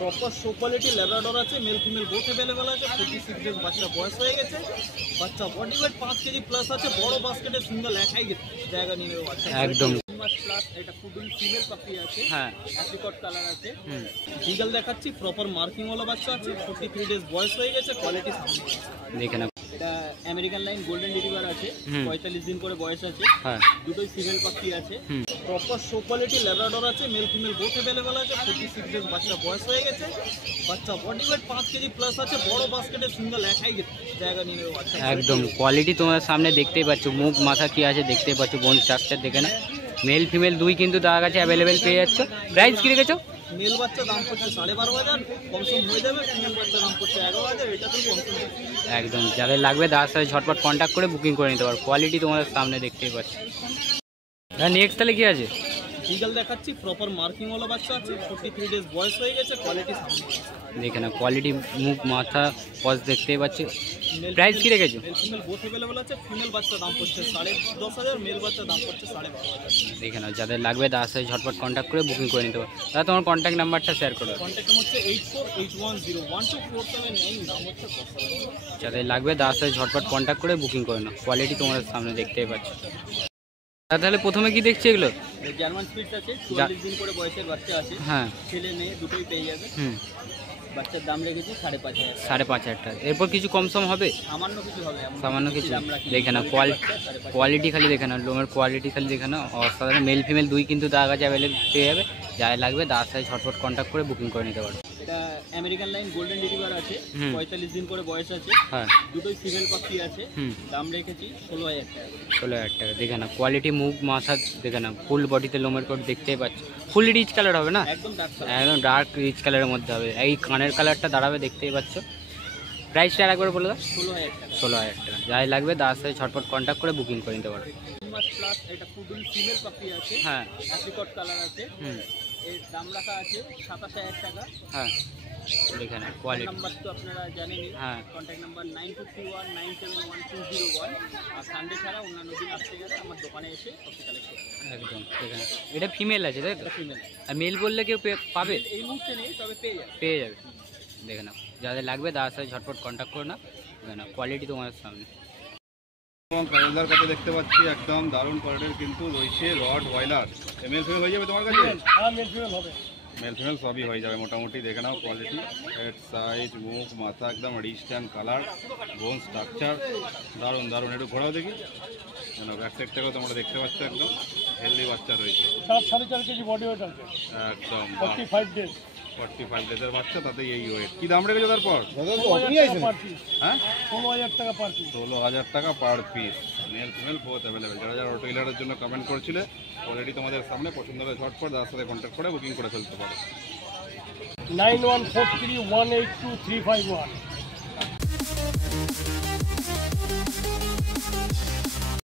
Proper show quality Labrador আছে, male female both available আছে। 46 days বাচ্চা বয়স হয়ে গেছে। বাচ্চা বডি ওয়েট 5 কেজি প্লাস আছে। বড় বাস্কেটে সিঙ্গেল একাই জায়গা নিয়ে নেবে বাচ্চা একদম। প্লাস এটা ফুডুল ফিমেল পাপি আছে, হ্যাঁ অ্যাপ্রিকট কালার আছে। বিগল দেখাচ্ছি, প্রপার মার্কিং ওয়ালা বাচ্চা আছে। 43 ডেজ বয়স হয়ে গেছে। কোয়ালিটি দেখে না। এটা আমেরিকান লাইন গোল্ডেন রিট্রিভার আছে, 45 দিন করে বয়স আছে। হ্যাঁ দুটোই ফিমেল পাখি আছে। প্রপার শো কোয়ালিটি ল্যাব্রাডর আছে, মেল ফিমেল বোথ अवेलेबल আছে। 46 ডেজ বাচ্চা বয়স হয়ে গেছে। বাচ্চা বডি ওয়েট 5 কেজি প্লাস আছে। বড় বাস্কেটে সিঙ্গেল একাই জায়গা নিয়ে নেবে বাচ্চা একদম। কোয়ালিটি তোমার সামনে দেখতেই পাচ্ছ, মুখ মাথা কি আছে দেখতেই পাচ্ছ, বোন স্ট্রাকচার দেখে না। মেল ফিমেল দুই কিন্তু তার কাছে অ্যাভেলেবেল পেয়ে যাচ্ছ। প্রাইস কি রেখেছো? মেল বাচ্চা দাম পড়ছে 12,500, কমসম হয়ে যাবে। ফিমেল বাচ্চা দাম পড়ছে 11,000, এটাতেই কমসম। একদম। যাদের লাগবে তার সাথে ঝটপট কন্ট্যাক্ট করে বুকিং করে নিতে পারো। কোয়ালিটি তোমাদের সামনে দেখতেই পাচ্ছ। হ্যাঁ নেক্সট তাহলে কি আছে? বিগল দেখাচ্ছি, প্রপার মার্কিং ওয়ালা বাচ্চা আছে। 43 ডেজ বয়স হয়ে গেছে। কোয়ালিটি দেখে না। কোয়ালিটি মুখ মাথা পজ দেখতেই পাচ্ছি। প্রাইস কি রেখেছো? মেল ফিমেল বোথ अवेलेबल আছে। ফিমেল বাচ্চা দাম পড়ছে 10,500, মেল বাচ্চা দাম পড়ছে 12,500। দেখে না। যাদের লাগবে তার সাথে ঝটপট কন্ট্যাক্ট করে বুকিং করে নিতে পারো। তাহলে তোমার কন্ট্যাক্ট নাম্বারটা শেয়ার করো। কন্ট্যাক্ট নাম্বার হচ্ছে 8481012479, নাম হচ্ছে কসাল। যাদের লাগবে তার সাথে ঝটপট কন্ট্যাক্ট করে বুকিং করে নাও। কোয়ালিটি তোমাদের সামনে দেখতেই পাচ্ছ। তাহলে প্রথমে কি দেখছি এগুলো? জার্মান স্পিডস আছে, 44 দিন করে বয়সের বাচ্চা আছে। হ্যাঁ ছেলে মেয়ে দুটোই পেয়ে যাবে। বাচ্চার দাম রেখেছি 5,500। 5,500 টাকা। এরপর কিছু কমসম হবে? সামান্য কিছু হবে, সামান্য কিছু। দেখে না। কোয়ালিটি খালি দেখে না, লোমের কোয়ালিটি খালি দেখে না। অসাধারণ। মেল ফিমেল দুই কিন্তু তার কাছে অ্যাভেলেবল পেয়ে যাবে। যাই লাগবে তার সাথে ঝটপট কন্ট্যাক্ট করে বুকিং করে নিতে পারো। এটা আমেরিকান লাইন গোল্ডেন রিট্রিভার আছে, 45 দিন করে বয়স আছে। হ্যাঁ দুটোই ফিমেল পাখি আছে। দাম রেখেছি 16,000 টাকা। 16,000 টাকা। দেখে না। কোয়ালিটি মুখ মাথা দেখে না। ফুল বডিতে লোমের কোট দেখতেই পাচ্ছ। ফুল রিচ কালার হবে না? একদম ডার্ক রিচ কালারের মধ্যে হবে। এই কানের কালারটা দাঁড়াবে দেখতেই পাচ্ছ। প্রাইসটা আর একবার বলে দাও। 16,000 টাকা। 16,000 টাকা। যাই লাগবে তার সাথে ঝটপট কন্ট্যাক্ট করে বুকিং করে নিতে পারো। প্লাস এটা ফুডুল ফিমেল পাখি আছে, হ্যাঁ অ্যাপ্রিকট কালার আছে। এর দাম রাখা আছে 27,000 টাকা। হ্যাঁ দেখে না। কোয়ালিটি নাম্বার তো আপনারা জানেনই। হ্যাঁ কন্ট্যাক্ট নাম্বার 9231971201। আর সানডে ছাড়া অন্যান্য দিন আসতে গেলে আমার দোকানে এসে কপি কালেক্ট করতে হবে। একদম। দেখে না। এটা ফিমেল আছে তাই তো? ফিমেল। আর মেল বললে কেউ পাবে? এই মুহূর্তে নেই, তবে পেয়ে যাবে। পেয়ে যাবে। দেখে না। যাদের লাগবে তার সাথে ঝটপট কন্ট্যাক্ট করো না। দেখে না। কোয়ালিটি তোমাদের সামনে। এবং কাজলদার কাছে দেখতে পাচ্ছি একদম দারুণ কোয়ালিটির কিন্তু রয়েছে রড ওয়াইলার। মেল ফিমেল হয়ে যাবে তোমার কাছে? হ্যাঁ মেল ফিমেল হবে। মেল ফিমেল সবই হয়ে যাবে মোটামুটি। দেখে নাও কোয়ালিটি, হেড সাইজ, মুখ মাথা একদম রিচ ট্যান কালার, বোন স্ট্রাকচার দারুণ দারুণ। একটু ঘোরাও দেখি। ব্যাক সাইড থেকেও তোমরা দেখতে পাচ্ছ একদম হেলদি বাচ্চা রয়েছে। 4.5 কেজি বডি ওয়েট আছে। একদম 45 ডেজ। 45 ডেজের বাচ্চা, তাতে এই ওয়েট। কি দাম রেখেছো তারপর? হ্যাঁ 16,000 টাকা পার পিস। 16,000 টাকা per piece. Male female both available. যারা যারা অটো হুইলারের জন্য কমেন্ট করেছিলে, অলরেডি তোমাদের সামনে পছন্দ হলে ঝটপট তার সাথে কন্ট্যাক্ট করে বুকিং করে ফেলতে পারো। 9143182351।